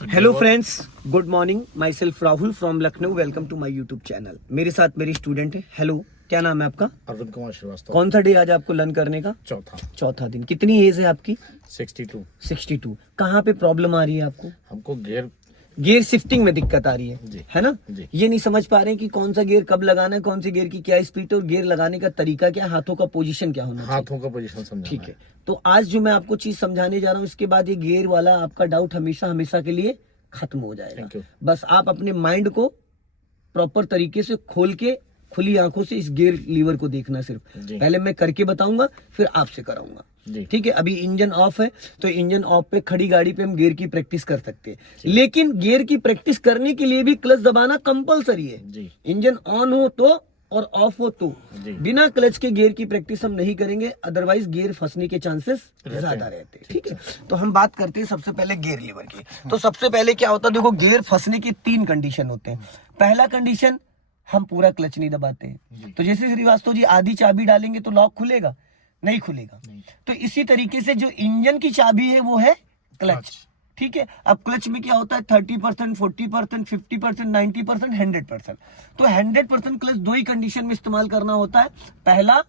Hello friends, good morning. Myself Rahul from Lucknow. Welcome to my YouTube channel. मेरे साथ मेरी student है। Hello, क्या नाम है आपका? अरविंद कुमार श्रीवास्तव। कौन सा डे आज आपको लर्न करने का? चौथा दिन। कितनी एज है आपकी? 62। कहाँ पे प्रॉब्लम आ रही है आपको? हमको गियर शिफ्टिंग में दिक्कत आ रही है ना जी। ये नहीं समझ पा रहे हैं कि कौन सा गियर कब लगाना है, कौन सी गियर की क्या स्पीड और गियर लगाने का तरीका क्या, हाथों का पोजीशन क्या होना चाहिए। हाथों का पोजीशन समझाना ठीक है, तो आज जो मैं आपको चीज समझाने जा रहा हूँ, इसके बाद ये गियर वाला आपका डाउट हमेशा हमेशा के लिए खत्म हो जाएगा। बस आप अपने माइंड को प्रॉपर तरीके से खोल के खुली आंखों से इस गियर लीवर को देखना। सिर्फ पहले मैं करके बताऊंगा, फिर आपसे कराऊंगा। ठीक है, अभी इंजन ऑफ है, तो इंजन ऑफ पे खड़ी गाड़ी पे हम गियर की प्रैक्टिस कर सकते हैं, लेकिन गियर की प्रैक्टिस करने के लिए भी क्लच दबाना कंपलसरी है। इंजन ऑन हो तो और ऑफ हो तो, बिना क्लच के गियर की प्रैक्टिस हम नहीं करेंगे, अदरवाइज गियर फंसने के चांसेस ज्यादा रहते हैं। ठीक है, तो हम बात करते हैं सबसे पहले गियर लीवर की। तो सबसे पहले क्या होता है, देखो गियर फंसने के 3 कंडीशन होते हैं। पहला कंडीशन, हम पूरा क्लच नहीं दबाते हैं। तो जैसे श्रीवास्तव जी आधी चाबी डालेंगे तो लॉक खुलेगा? नहीं खुलेगा। तो इसी तरीके से जो इंजन की चाबी है वो है क्लच। ठीक है, अब क्लच में क्या होता है, 30%, 40%, 50%, 90%, 100%। तो 100% क्लच 2 ही कंडीशन में इस्तेमाल करना होता है। पहला,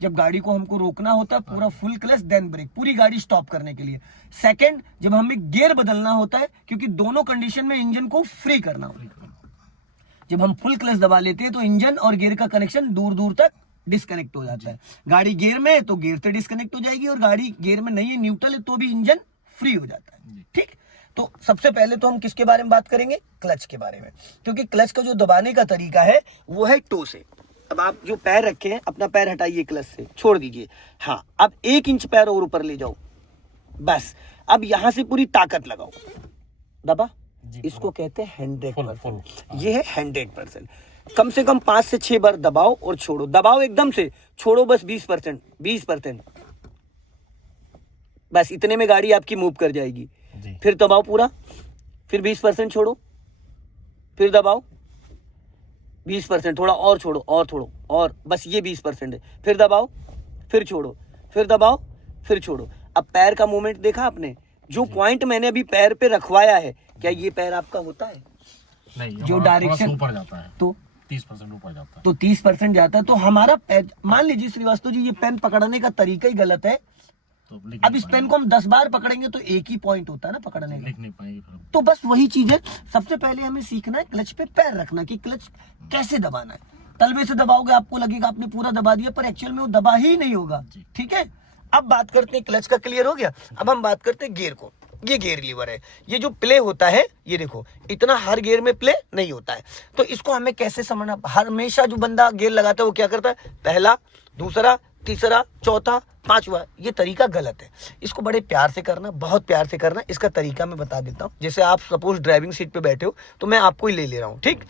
जब गाड़ी को हमको रोकना होता है पूरा फुल क्लच, देन ब्रेक, पूरी गाड़ी स्टॉप करने के लिए। सेकंड, जब हमें गियर बदलना होता है, क्योंकि दोनों कंडीशन में इंजन को फ्री करना होता है। जब हम फुल क्लच दबा लेते हैं तो इंजन और गियर का कनेक्शन दूर दूर तक डिस्कनेक्ट हो जाता है। गाड़ी गियर में है तो गियर से डिस्कनेक्ट हो जाएगी, और गाड़ी गियर में नहीं है, न्यूट्रल है, तो भी इंजन फ्री हो जाता है। ठीक, तो सबसे पहले तो हम किसके बारे में बात करेंगे? क्लच के बारे में, क्योंकि क्लच का जो दबाने का तरीका है वो है टो से। अब आप जो पैर रखे हैं, अपना पैर हटाइए क्लच से, छोड़ दीजिए। हाँ, अब 1 इंच पैर और ऊपर ले जाओ, बस। अब यहां से पूरी ताकत लगाओ, दबा। इसको कहते हैं 100%। ये है 100%। कम से कम 5 से 6 बार दबाओ और छोड़ो। दबाओ एकदम से, छोड़ो बस 20%। बस इतने में गाड़ी आपकी मूव कर जाएगी। फिर दबाओ पूरा, फिर 20% छोड़ो, फिर दबाओ 20%, थोड़ा और छोड़ो, और बस ये 20% है। फिर दबाओ, फिर छोड़ो, फिर दबाओ, फिर छोड़ो। अब पैर का मूवमेंट देखा आपने? जो पॉइंट मैंने अभी पैर पे रखवाया है, क्या ये पैर आपका होता है? नहीं, जो डायरेक्शन ऊपर जाता है तो 30% ऊपर जाता है। तो 30% जाता है। तो हमारा पैर, मान लीजिए श्रीवास्तव जी, ये पेन पकड़ने का तरीका ही गलत है। तो अब इस पेन को हम 10 बार पकड़ेंगे तो एक ही पॉइंट होता है ना पकड़ने का, लिख नहीं पाएंगे। तो बस वही चीज है। सबसे पहले हमें सीखना है क्लच पे पैर रखना, कि क्लच कैसे दबाना है। तलवे से दबाओगे, आपको लगेगा आपने पूरा दबा दिया, पर एक्चुअल में वो दबा ही नहीं होगा। ठीक है, अब बात करते हैं, क्लच का क्लियर हो गया। अब हम बात करते हैं गियर को। ये गियर लीवर है, ये जो प्ले होता है, ये देखो, इतना हर गियर में प्ले नहीं होता है। तो इसको हमें कैसे समझना? हमेशा जो बंदा गियर लगाता है वो क्या करता है, पहला, दूसरा, तीसरा, चौथा, 5वां। ये तरीका गलत है। इसको बड़े प्यार से करना, बहुत प्यार से करना। इसका तरीका मैं बता देता हूँ। जैसे आप सपोज ड्राइविंग सीट पे बैठे हो, तो मैं आपको ही ले रहा हूँ। ठीक,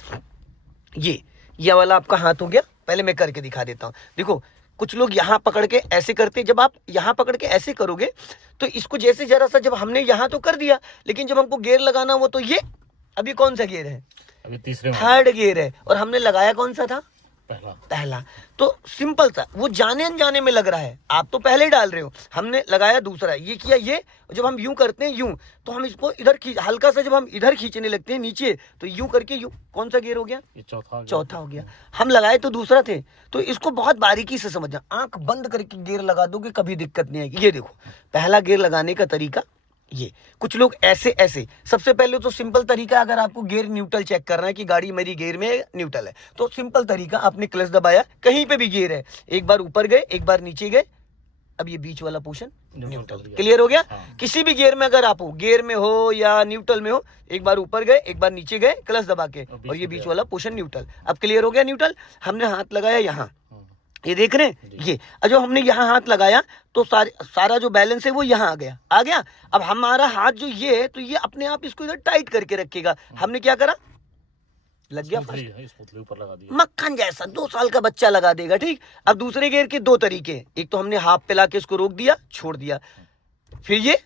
ये वाला आपका हाथ हो गया। पहले मैं करके दिखा देता हूँ। देखो, कुछ लोग यहाँ पकड़ के ऐसे करते हैं। जब आप यहाँ पकड़ के ऐसे करोगे तो इसको जैसे जरा सा, जब हमने यहाँ तो कर दिया, लेकिन जब हमको गियर लगाना हो तो ये, अभी कौन सा गियर है? अभी तीसरे, 3rd गियर है। और हमने लगाया कौन सा था? पहला। तो सिंपल था, वो जाने अनजाने में लग रहा है। आप तो पहले डाल रहे हो, हमने लगाया दूसरा, ये किया ये। जब हम यूं करते हैं, यूं, तो हम इसको इधर हल्का सा, जब हम इधर खींचने लगते हैं नीचे, तो यूं करके यूं, कौन सा गियर हो गया? ये चौथा हो गया। हम लगाए तो दूसरा थे। तो इसको बहुत बारीकी से समझना। आंख बंद करके गियर लगा दोगे, कभी दिक्कत नहीं आएगी। ये देखो, पहला गियर लगाने का तरीका ये। कुछ लोग ऐसे। सबसे पहले तो सिंपल तरीका, अगर आपको गियर न्यूट्रल चेक करना है कि गाड़ी मेरी गियर में न्यूट्रल है, तो सिंपल तरीका, आपने क्लच दबाया, कहीं पे भी गियर है, एक बार ऊपर गए, एक बार नीचे गए, अब ये बीच वाला पोर्शन न्यूट्रल। क्लियर हो गया? किसी भी गियर में अगर आप हो, गियर में हो या न्यूट्रल में हो, एक बार ऊपर गए, एक बार नीचे गए, क्लच दबा के, और ये बीच वाला पोर्शन न्यूट्रल। अब क्लियर हो गया न्यूट्रल। हमने हाथ लगाया यहाँ, ये देख रहे हैं, ये जो हमने यहाँ हाथ लगाया तो सारा जो बैलेंस है वो यहाँ आ गया। अब हमारा हाथ जो ये है, तो ये अपने आप इसको इधर टाइट करके रखेगा। हमने क्या करा, लग गया ऊपर लगा दिया, मक्खन जैसा, 2 साल का बच्चा लगा देगा। ठीक, अब दूसरे गियर के 2 तरीके, एक तो हमने हाथ पे लाके इसको रोक दिया, छोड़ दिया, फिर ये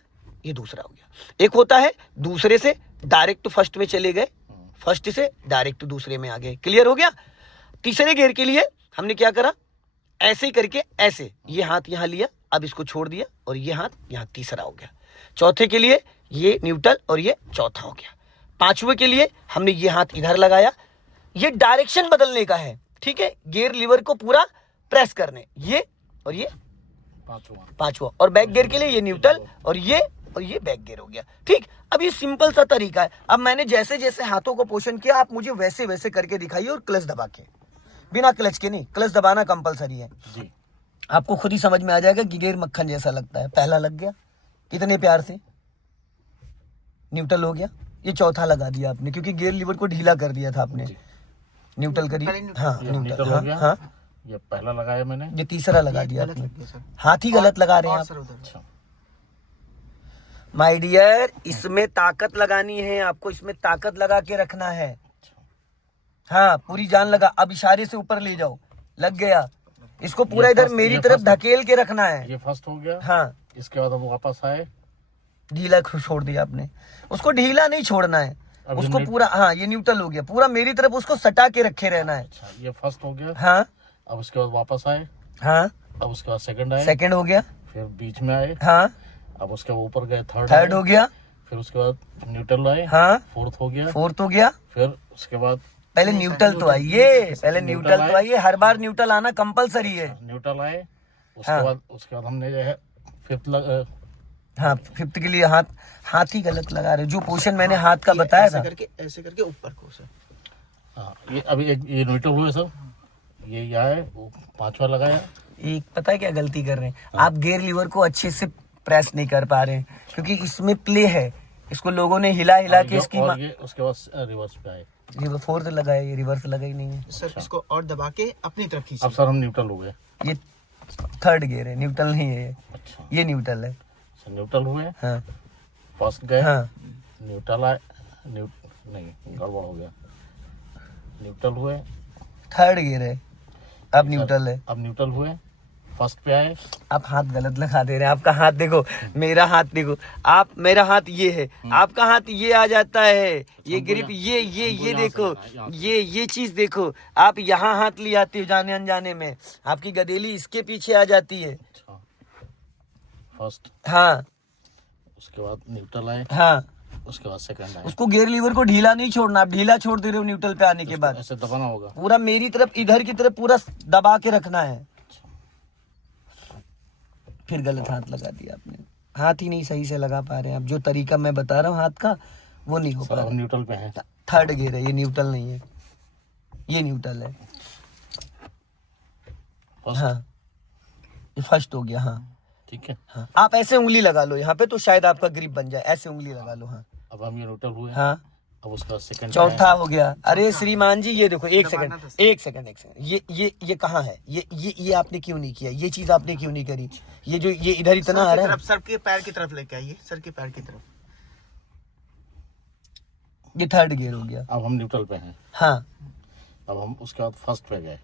दूसरा हो गया। एक होता है दूसरे से डायरेक्ट फर्स्ट में चले गए, फर्स्ट से डायरेक्ट दूसरे में आ गए। क्लियर हो गया? तीसरे गियर के लिए हमने क्या करा, ऐसे ही करके, ऐसे, ये हाथ यहाँ लिया, अब इसको छोड़ दिया, और ये हाथ यहाँ, तीसरा हो गया। चौथे के लिए ये न्यूट्रल और ये चौथा हो गया। पांचवे के लिए हमने ये हाथ इधर लगाया, ये डायरेक्शन बदलने का है, ठीक है, गियर लीवर को पूरा प्रेस करने, ये और ये पांचवा, और बैक गियर के लिए ये न्यूट्रल और ये बैक गियर हो गया, ठीक। अब ये सिंपल सा तरीका है। अब मैंने जैसे जैसे हाथों को पोषण किया, आप मुझे वैसे वैसे करके दिखाइए, और क्लच दबा के, बिना क्लच के नहीं, क्लच दबाना कंपलसरी है जी। आपको खुद ही समझ में आ जाएगा कि गियर मक्खन जैसा लगता है। पहला लग गया कितने प्यार से, न्यूट्रल हो गया, ये चौथा लगा दिया आपने, क्योंकि गियर लीवर को ढीला कर दिया था आपने, न्यूट्रल करिए, हाँ न्यूट्रल, हो गया। हाँ ये पहला लगाया मैंने, ये तीसरा लगा दिया आपने, हाथ ही गलत लगा रहे हैं आप। अच्छा माय डियर, इसमें ताकत लगानी है आपको, इसमें ताकत लगा के रखना है, हाँ पूरी जान लगा। अब इशारे से ऊपर ले जाओ, लग गया, इसको पूरा इधर मेरी तरफ धकेल के रखना है। ये फर्स्ट हो गया, हाँ इसके बाद हम वापस आए, ढीला छोड़ दिया आपने, उसको ढीला नहीं छोड़ना है, उसको पूरा, हाँ ये न्यूट्रल हो गया, पूरा मेरी तरफ उसको सटा के रखे रहना है। अच्छा ये फर्स्ट हो गया, हाँ अब उसके बाद वापस आए, हाँ अब उसके बाद सेकंड आए, सेकंड हो गया, फिर बीच में आए, हाँ अब उसके बाद ऊपर गए, थर्ड हो गया, फिर उसके बाद न्यूट्रल आए, हाँ फोर्थ हो गया, फोर्थ हो गया, फिर उसके बाद पहले न्यूट्रल तो आइए, पहले न्यूट्रल तो आइए, हर बार न्यूट्रल आना कंपलसरी है। न्यूट्रल आए, उसके हाँ। बाद हमने जो है फिफ्थ हाँ फिफ्थ के लिए हाथ ही गलत लगा रहे, जो पोर्शन मैंने हाथ का बताया था, ऐसे करके ऊपर को सर। हाँ ये अभी ये न्यूट्रल हुए सर, ये है वो पांचवा लगाया। एक पता है क्या गलती कर रहे हैं आप, गियर लीवर को अच्छे से प्रेस नहीं कर पा रहे हैं, क्योंकि इसमें प्ले है, इसको लोगों ने हिला के इसकी और ये उसके बाद रिवर्स पे आए, ये फोर्थ लगाया, ये रिवर्स लगा ही नहीं है सर। इसको और दबा के अपनी तरफ खींचिए। अब सर हम न्यूट्रल हो गए। ये थर्ड गियर है, न्यूट्रल नहीं है ये, अच्छा ये न्यूट्रल है। सर न्यूट्रल हुए, हाँ फर्स्ट गए, हाँ न्यूट्रल आए, नहीं गड़बड़ हो गया, न्यूट्रल हुए, थर्ड गियर है, अब न्यूट्रल है। अब न्यूट्रल हुए, फर्स्ट पे आए, आप हाथ गलत लगा दे रहे हैं, आपका हाथ देखो, मेरा हाथ देखो, आप मेरा हाथ ये है, आपका हाथ ये आ जाता है, ये ग्रिप ये देखो, ये चीज देखो, आप यहाँ हाथ ले आते हो जाने अनजाने में, आपकी गदेली इसके पीछे आ जाती है। अच्छा फर्स्ट, हाँ उसके बाद न्यूट्रल आए, हाँ उसके बाद सेकंड आए, उसको गियर लीवर को ढीला नहीं छोड़ना, आप ढीला छोड़ दे रहे हो न्यूट्रल पे आने के बाद, ऐसे दबाना होगा, पूरा मेरी तरफ इधर की तरफ पूरा दबा के रखना है। फिर गलत हाथ लगा दिया आपने, हाथ ही नहीं सही से लगा पा रहे हैं आप, जो तरीका मैं बता रहा हूँ हाथ का वो नहीं हो पा रहा। न्यूट्रल पे है, थर्ड गियर है, ये न्यूट्रल नहीं है, ये न्यूट्रल है। हाँ ये फर्स्ट हो गया, हाँ ठीक है। हाँ आप ऐसे उंगली लगा लो यहाँ पे, तो शायद आपका ग्रिप बन जाए, ऐसे उंगली लगा लो। हाँ अब हम ये न्यूट्रल हुए, हाँ अब उसका सेकंड चौथा हो गया। अरे श्रीमान जी ये देखो, एक सेकंड, ये कहाँ है, ये आपने क्यों नहीं किया, ये चीज आपने क्यों नहीं करी, ये जो ये इधर इतना आ रहा है, सर के पैर की तरफ लेके आइए, सर के पैर की तरफ। ये थर्ड गियर हो गया। अब हम न्यूट्रल पे हैं, हाँ अब हम उसके बाद फर्स्ट पे गए,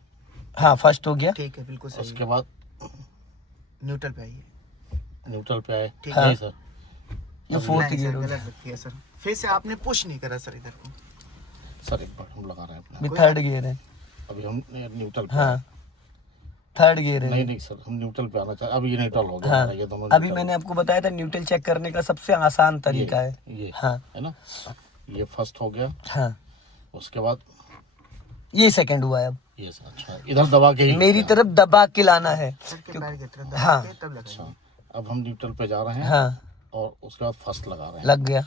हाँ फर्स्ट हो गया, ठीक है बिल्कुल सही। उसके बाद न्यूट्रल पे आइए, न्यूट्रल पे आए, ठीक है। नहीं सर, ये फोर्थ नहीं, गियर सर, हो गया, गलत रखी है सर, फिर से आपने पुश नहीं करा सर इधर को। सर एक बार हम लगा रहे हैं अपना, ये थर्ड गियर है। अभी हम न्यूट्रल पे हाँ थर्ड गियर है। नहीं सर, हम न्यूट्रल पे आना चाहिए, अब ये न्यूट्रल हो गया, हाँ ये दोनों अभी मैंने आपको बताया था न्यूट्रल चेक करने का सबसे आसान तरीका है। ये हाँ है ना, ये फर्स्ट हो गया, हाँ उसके बाद ये सेकंड हुआ है। अब ये सर, अच्छा इधर दबा के ही मेरी तरफ दबा के लाना है। सर के पैर की तरफ दबा हाँ। के तब लगाइए। अच्छा अब हम न्यूट्रल पे जा रहे हैं, हाँ और उसके बाद फर्स्ट लगा रहे हैं, लग गया।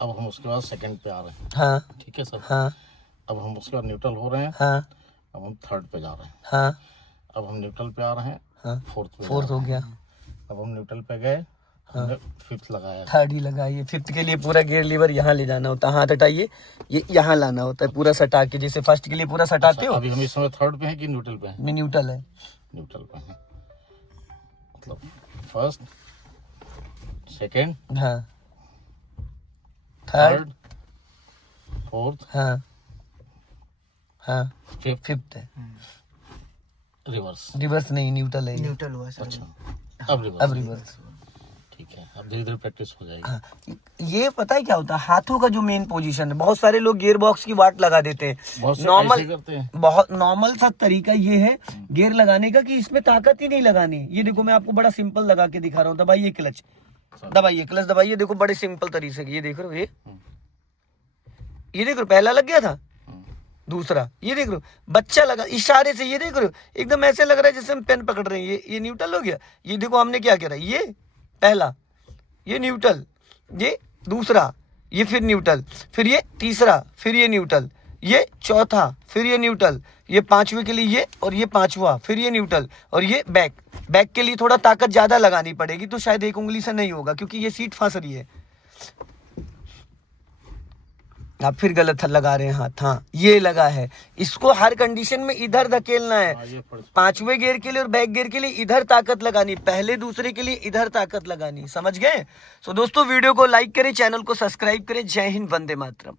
अब हम उसके बाद सेकंड पे आ रहे हैं, हाँ ठीक है सर। हाँ अब हम उसके बाद न्यूट्रल हो रहे हैं, हाँ अब हम थर्ड पे जा रहे हैं, हाँ अब हम न्यूट्रल पे आ रहे हैं, हाँ फोर्थ पे जा फोर्थ रहे हो गया। हैं। अब हम न्यूट्रल पे गए, हमने फिफ्थ लगाया, थर्ड ही लगाइए। फिफ्थ के लिए पूरा गियर लीवर यहाँ ले जाना होता है, हाथ हटाइए, ये यहाँ लाना होता है पूरा सटा के, जैसे फर्स्ट के लिए पूरा सटाते हो। अभी हम इस समय थर्ड पे हैं कि न्यूट्रल पे हैं? में न्यूट्रल है। न्यूट्रल पे हैं, मतलब फर्स्ट, सेकंड, हाँ थर्ड, थर्ड, फोर्थ, हाँ हाँ फिफ्थ, फिफ्थ है। रिवर्स। रिवर्स नहीं, न्यूट्रल है ये। न्यूट्रल हुआ सर। अच्छा अब रिवर्स, अब रिवर्स। ठीक है, अब धीरे धीरे प्रैक्टिस हो जाएगी। हाँ ये पता है क्या होता है, हाथों का जो मेन पोजीशन है, बहुत सारे लोग गियर बॉक्स की वाट लगा देते हैं। बहुत से ऐसे नॉर्मल करते हैं, बहुत नॉर्मल सा तरीका ये है गियर लगाने का कि इसमें ताकत ही नहीं लगानी। ये देखो मैं आपको बड़ा सिंपल लगा के दिखा रहा हूँ। दबाइए क्लच, दबाइए क्लच, दबाइए, देखो बड़े सिंपल तरीके से, ये देख रहे हो, ये देख रहे हो, पहला लग गया था, दूसरा ये देख रहे हो, बच्चा लगा इशारे से, ये देख रहे हो एकदम ऐसे लग रहा है जैसे हम पेन पकड़ रहे हैं। ये न्यूट्रल हो गया। ये देखो हमने क्या करा, ये पहला, ये न्यूट्रल, ये दूसरा, ये फिर न्यूट्रल, फिर ये तीसरा, फिर ये न्यूट्रल, ये चौथा, फिर ये न्यूट्रल, ये पांचवे के लिए ये, और ये पांचवा, फिर ये न्यूट्रल, और ये बैक। बैक के लिए थोड़ा ताकत ज्यादा लगानी पड़ेगी, तो शायद एक उंगली से नहीं होगा क्योंकि ये सीट फंस रही है। आप फिर गलत लगा रहे हैं हाथ। हाँ ये लगा है, इसको हर कंडीशन में इधर धकेलना है। पांचवे गियर के लिए और बैक गियर के लिए इधर ताकत लगानी, पहले दूसरे के लिए इधर ताकत लगानी। समझ गए? सो दोस्तों वीडियो को लाइक करें, चैनल को सब्सक्राइब करें। जय हिंद, वंदे मातरम।